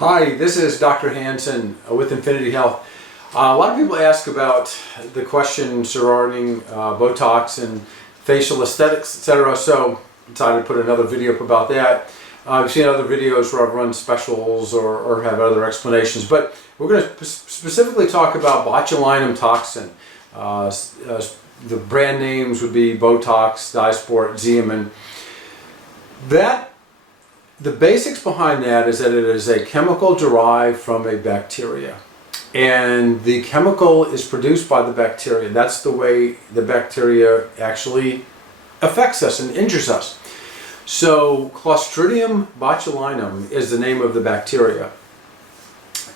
Hi, this is Dr. Hansen with Infinity Health. A lot of people ask about the question surrounding Botox and facial aesthetics, etc. So I decided to put another video up about that. I've seen other videos where I've run specials or have other explanations, but we're going to specifically talk about botulinum toxin. The brand names would be Botox, Dysport, Xeomin. The basics behind that is that it is a chemical derived from a bacteria. And the chemical is produced by the bacteria. That's the way the bacteria actually affects us and injures us. So Clostridium botulinum is the name of the bacteria.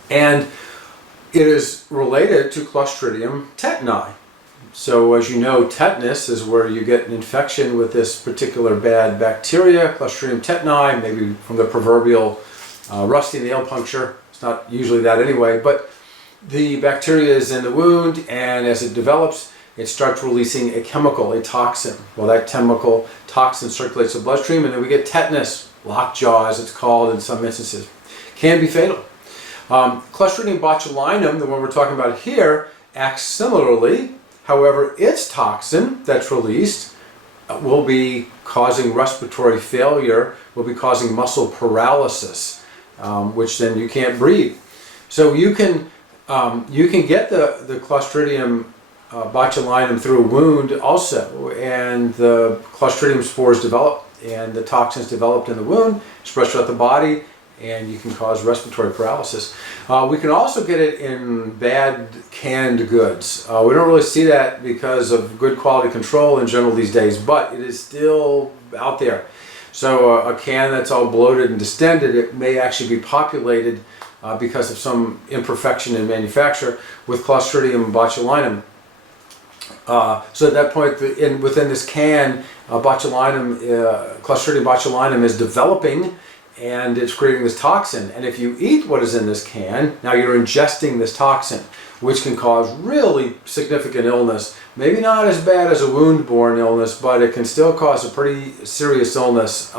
And it is related to Clostridium tetani. So as you know, tetanus is where you get an infection with this particular bad bacteria, Clostridium tetani, maybe from the proverbial rusty nail puncture. It's not usually that anyway, but the bacteria is in the wound, and as it develops, it starts releasing a chemical, a toxin. Well, that chemical toxin circulates the bloodstream, and then we get tetanus, lockjaw as it's called in some instances. Can be fatal. Clostridium botulinum, the one we're talking about here, acts similarly. However, its toxin that's released will be causing respiratory failure, will be causing muscle paralysis, which then you can't breathe. So you can get the Clostridium botulinum through a wound also, and the Clostridium spores develop, and the toxins developed in the wound, spread throughout the body, and you can cause respiratory paralysis. We can also get it in bad canned goods. We don't really see that because of good quality control in general these days, but it is still out there. So a can that's all bloated and distended, it may actually be populated because of some imperfection in manufacture with Clostridium botulinum. So at that point, within this can, Clostridium botulinum is developing, and it's creating this toxin. And if you eat what is in this can, now you're ingesting this toxin, which can cause really significant illness. Maybe not as bad as a wound-borne illness, but it can still cause a pretty serious illness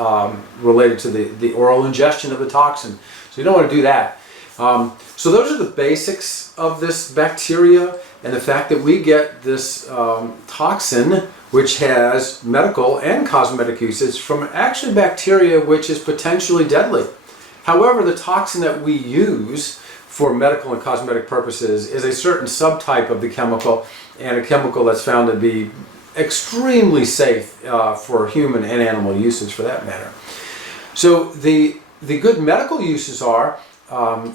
related to the oral ingestion of the toxin. So you don't want to do that. So those are the basics of this bacteria, and the fact that we get this toxin, which has medical and cosmetic uses, from actually bacteria which is potentially deadly. However, the toxin that we use for medical and cosmetic purposes is a certain subtype of the chemical, and a chemical that's found to be extremely safe for human and animal usage for that matter. So the good medical uses are,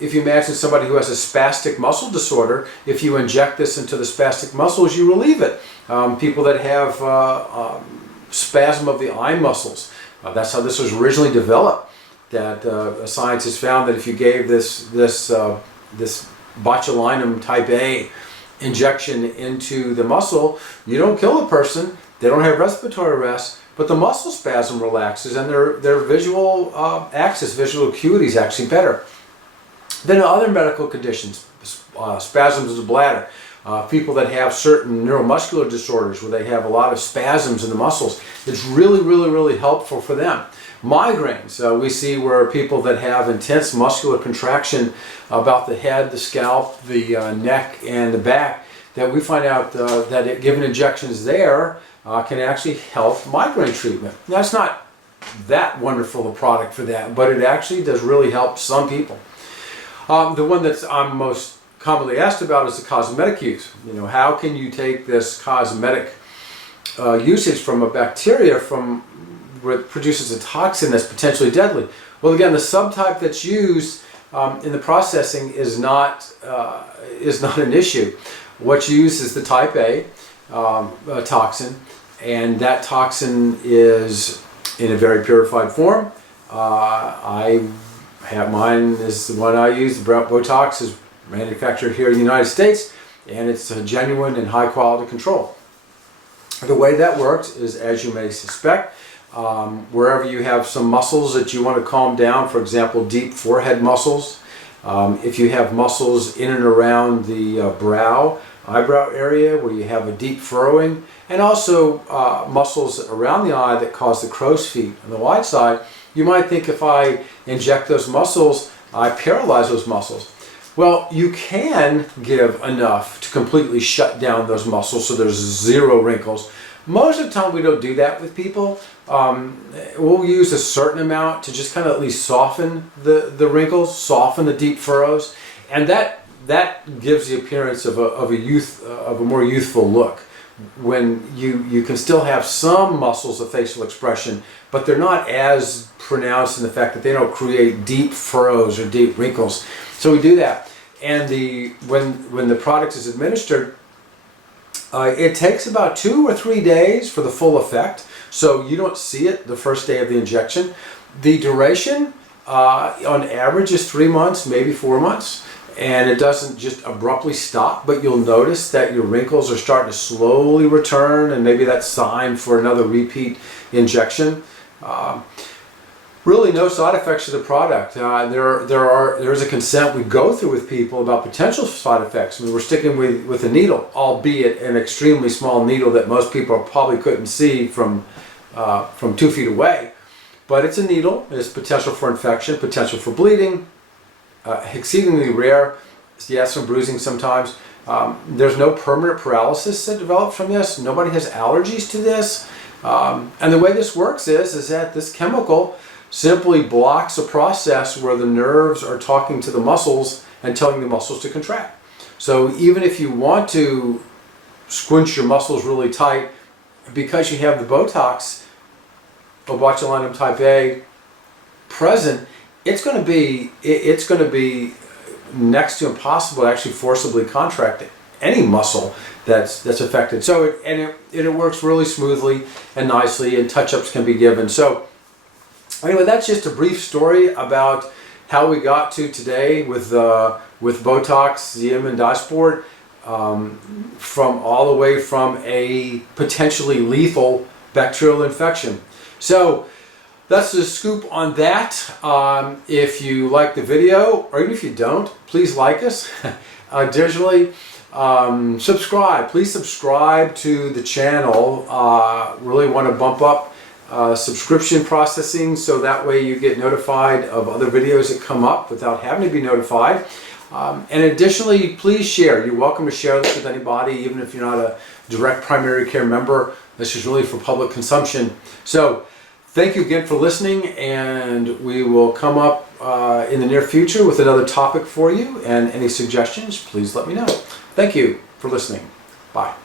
if you imagine somebody who has a spastic muscle disorder, if you inject this into the spastic muscles, you relieve it. People that have spasm of the eye muscles, that's how this was originally developed. That scientists found that if you gave this botulinum type A injection into the muscle, you don't kill the person, they don't have respiratory arrest, but the muscle spasm relaxes, and their visual axis, visual acuity is actually better. Then other medical conditions, spasms of the bladder, people that have certain neuromuscular disorders where they have a lot of spasms in the muscles, it's really helpful for them. Migraines, we see where people that have intense muscular contraction about the head, the scalp, the neck, and the back, that we find out that given injections there can actually help migraine treatment. Now, it's not that wonderful a product for that, but it actually does really help some people. The one that I'm most commonly asked about is the cosmetic use. You know, how can you take this cosmetic usage from a bacteria where it produces a toxin that's potentially deadly? Well, again, the subtype that's used in the processing is not an issue. What's used is the type A toxin, and that toxin is in a very purified form. Mine is the one I use. The Botox is manufactured here in the United States, and it's a genuine and high quality control. The way that works is, as you may suspect, wherever you have some muscles that you want to calm down, for example, deep forehead muscles, if you have muscles in and around the eyebrow area where you have a deep furrowing, and also muscles around the eye that cause the crow's feet on the wide side, you might think if I inject those muscles I paralyze those muscles. Well, you can give enough to completely shut down those muscles so there's zero wrinkles. Most of the time we don't do that with people. We'll use a certain amount to just kind of at least soften the wrinkles, soften the deep furrows, and that gives the appearance of a more youthful look. When you can still have some muscles of facial expression, but they're not as pronounced in the fact that they don't create deep furrows or deep wrinkles. So we do that, and when the product is administered, it takes about 2 or 3 days for the full effect. So you don't see it the first day of the injection. The duration, on average, is 3 months, maybe 4 months. And it doesn't just abruptly stop, but you'll notice that your wrinkles are starting to slowly return, and maybe that's sign for another repeat injection. Really no side effects to the product. There's a consent we go through with people about potential side effects. I mean, we're sticking with a needle, albeit an extremely small needle that most people probably couldn't see from 2 feet away. But it's a needle. There's potential for infection, potential for bleeding. Exceedingly rare. Yes, some bruising sometimes. There's no permanent paralysis that develops from this. Nobody has allergies to this. And the way this works is that this chemical simply blocks a process where the nerves are talking to the muscles and telling the muscles to contract. So even if you want to squinch your muscles really tight, because you have the Botox, or botulinum type A, present, it's going to be next to impossible to actually forcibly contract any muscle that's affected. So it works really smoothly and nicely, and touch-ups can be given. So anyway, that's just a brief story about how we got to today with Botox, Xeum, and Dysport, from all the way from a potentially lethal bacterial infection. So that's the scoop on that. If you like the video, or even if you don't, please like us. Additionally, subscribe. Please subscribe to the channel. Really want to bump up subscription processing, so that way you get notified of other videos that come up without having to be notified. And additionally, please share. You're welcome to share this with anybody, even if you're not a direct primary care member. This is really for public consumption. So thank you again for listening, and we will come up in the near future with another topic for you, and any suggestions, please let me know. Thank you for listening. Bye.